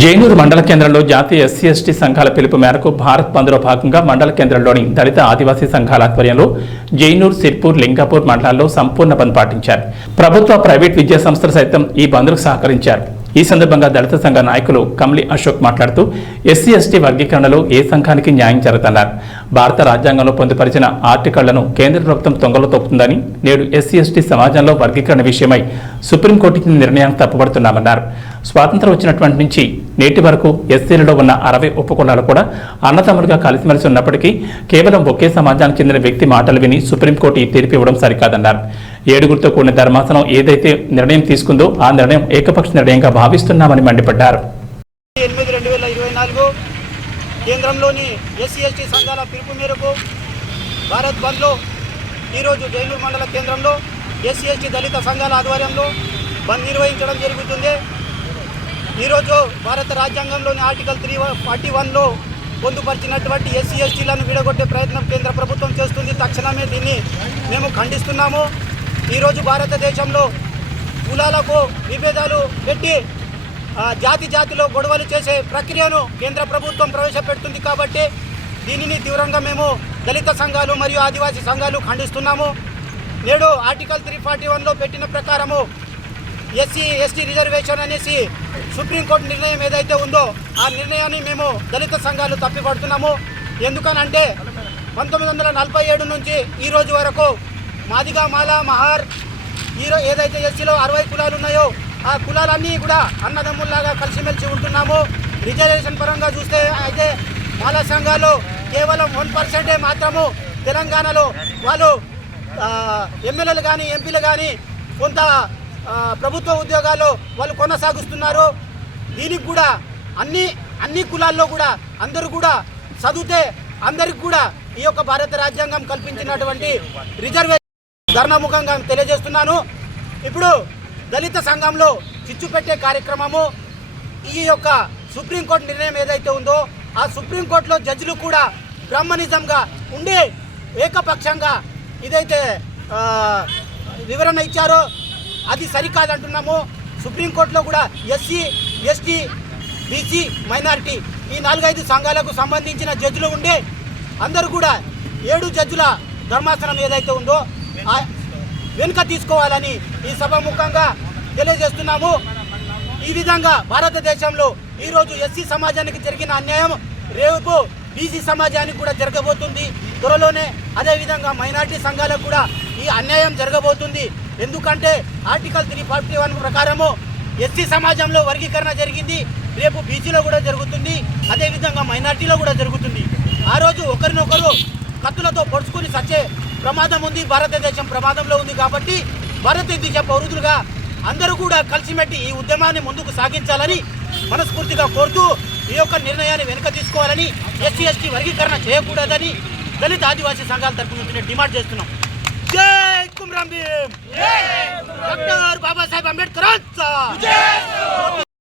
జైనూరు మండల కేంద్రంలో జాతీయ ఎస్సీ ఎస్టీ సంఘాల పిలుపు మేరకు భారత్ బంద్లో భాగంగా మండల కేంద్రంలోని దళిత ఆదివాసీ సంఘాల ఆధ్వర్యంలో జైనూర్, సిర్పూర్, లింగాపూర్ మండలాల్లో సంపూర్ణ బంద్ పాటించారు. ప్రభుత్వ, ప్రైవేట్ విద్యా సంస్థలు సైతం ఈ బంద్కు సహకరించారు. ఈ సందర్భంగా దళిత సంఘ నాయకులు కమ్లి అశోక్ మాట్లాడుతూ ఎస్సీ ఎస్టీ వర్గీకరణలో ఏ సంఘానికి న్యాయం జరుగుతున్నారు. భారత రాజ్యాంగంలో పొందుపరిచిన ఆర్టికళ్లను కేంద్ర ప్రభుత్వం తొంగలో తొక్కుతుందని, నేడు ఎస్సీ ఎస్టీ సమాజంలో వర్గీకరణ విషయమై సుప్రీంకోర్టు ఇచ్చిన నిర్ణయాన్ని తప్పుపడుతున్నామన్నారు. స్వాతంత్రం వచ్చినటువంటి నుంచి నేటి వరకు ఎస్సీలలో ఉన్న 60 ఉపకులాలు కూడా అన్నతమ్ములుగా కలిసిమెలిసి ఉన్నప్పటికీ కేవలం ఒకే సమాజానికి చెందిన వ్యక్తి మాటలు విని సుప్రీంకోర్టు ఈ తీర్పు ఇవ్వడం సరికాదన్నారు. 7గురితో కూడిన ధర్మాసనం ఏదైతే నిర్ణయం తీసుకుందో ఆ నిర్ణయం ఏకపక్ష నిర్ణయంగా భావిస్తున్నామని మండిపడ్డారు. 8/2024 కేంద్రంలోని ఎస్సీ ఎస్టీ సంఘాల పిలుపు మేరకు భారత్ బంద్లో ఈరోజు జైనూరు మండల కేంద్రంలో ఎస్సీ ఎస్టీ దళిత సంఘాల ఆధ్వర్యంలో బంద్ నిర్వహించడం జరుగుతుంది. ఈరోజు భారత రాజ్యాంగంలోని ఆర్టికల్ 341లో పొందుపరిచినటువంటి ఎస్సీ ఎస్టీలను విడగొట్టే ప్రయత్నం కేంద్ర ప్రభుత్వం చేస్తుంది. తక్షణమే దీన్ని మేము ఖండిస్తున్నాము. ఈరోజు భారతదేశంలో కులాలకు విభేదాలు పెట్టి జాతిలో గొడవలు చేసే ప్రక్రియను కేంద్ర ప్రభుత్వం ప్రవేశపెడుతుంది. కాబట్టి దీనిని తీవ్రంగా మేము దళిత సంఘాలు మరియు ఆదివాసీ సంఘాలు ఖండిస్తున్నాము. నేడు ఆర్టికల్ 341లో పెట్టిన ప్రకారము ఎస్సీ ఎస్టీ రిజర్వేషన్ అనేసి సుప్రీంకోర్టు నిర్ణయం ఏదైతే ఉందో ఆ నిర్ణయాన్ని మేము దళిత సంఘాలు తప్పిపడుతున్నాము. ఎందుకనంటే 1947 నుంచి ఈ రోజు వరకు మాదిగా, మాల, మహార్ ఏదైతే ఎస్సీలో 60 కులాలు ఉన్నాయో ఆ కులాలన్నీ కూడా అన్నదమ్ముల్లాగా కలిసిమెలిసి ఉంటున్నాము. రిజర్వేషన్ పరంగా చూస్తే అయితే మాల సంఘాలు కేవలం 1% మాత్రము తెలంగాణలో వాళ్ళు ఎమ్మెల్యేలు కానీ ఎంపీలు కానీ కొంత ప్రభుత్వ ఉద్యోగాల్లో వాళ్ళు కొనసాగిస్తున్నారు. దీనికి కూడా అన్ని కులాల్లో కూడా అందరూ కూడా చదివితే అందరికి కూడా ఈ యొక్క భారత రాజ్యాంగం కల్పించినటువంటి రిజర్వేషన్ ధర్నాముఖంగా తెలియజేస్తున్నాను. ఇప్పుడు దళిత సంఘంలో చిచ్చు పెట్టే కార్యక్రమము ఈ యొక్క సుప్రీంకోర్టు నిర్ణయం ఏదైతే ఉందో ఆ సుప్రీంకోర్టులో జడ్జిలు కూడా బ్రహ్మనిజంగా ఉండి ఏకపక్షంగా ఇదైతే వివరణ ఇచ్చారో అది సరికాదంటున్నాము. సుప్రీంకోర్టులో కూడా ఎస్సీ ఎస్టీ బీసీ మైనారిటీ ఈ 4-5 సంఘాలకు సంబంధించిన జడ్జిలు ఉండి అందరూ కూడా 7 జడ్జిల ధర్మాసనం ఏదైతే ఉందో వెనుక తీసుకోవాలని ఈ సభాముఖంగా తెలియజేస్తున్నాము. ఈ విధంగా భారతదేశంలో ఈరోజు ఎస్సీ సమాజానికి జరిగిన అన్యాయం రేపు బీసీ సమాజానికి కూడా జరగబోతుంది. త్వరలోనే అదేవిధంగా మైనారిటీ సంఘాలకు కూడా ఈ అన్యాయం జరగబోతుంది. ఎందుకంటే ఆర్టికల్ 341 ప్రకారము ఎస్సీ సమాజంలో వర్గీకరణ జరిగింది, రేపు బీసీలో కూడా జరుగుతుంది, అదేవిధంగా మైనారిటీలో కూడా జరుగుతుంది. ఆ రోజు ఒకరినొకరు కత్తులతో పొడుచుకుని సచ్చే ప్రమాదం ఉంది. భారతదేశం ప్రమాదంలో ఉంది. కాబట్టి భారతదేశ పౌరులుగా అందరూ కూడా కలిసిమెట్టి ఈ ఉద్యమాన్ని ముందుకు సాగించాలని మనస్ఫూర్తిగా కోరుతూ ఈ యొక్క నిర్ణయాన్ని వెనుక తీసుకోవాలని, ఎస్సీ ఎస్టీ వర్గీకరణ చేయకూడదని దళిత ఆదివాసీ సంఘాల తరఫు నుంచి డిమాండ్ చేస్తున్నాం. జై కుమ్రాం భీమ్, డాక్టర్ బాబాసాహెబ్ అంబేద్కర్.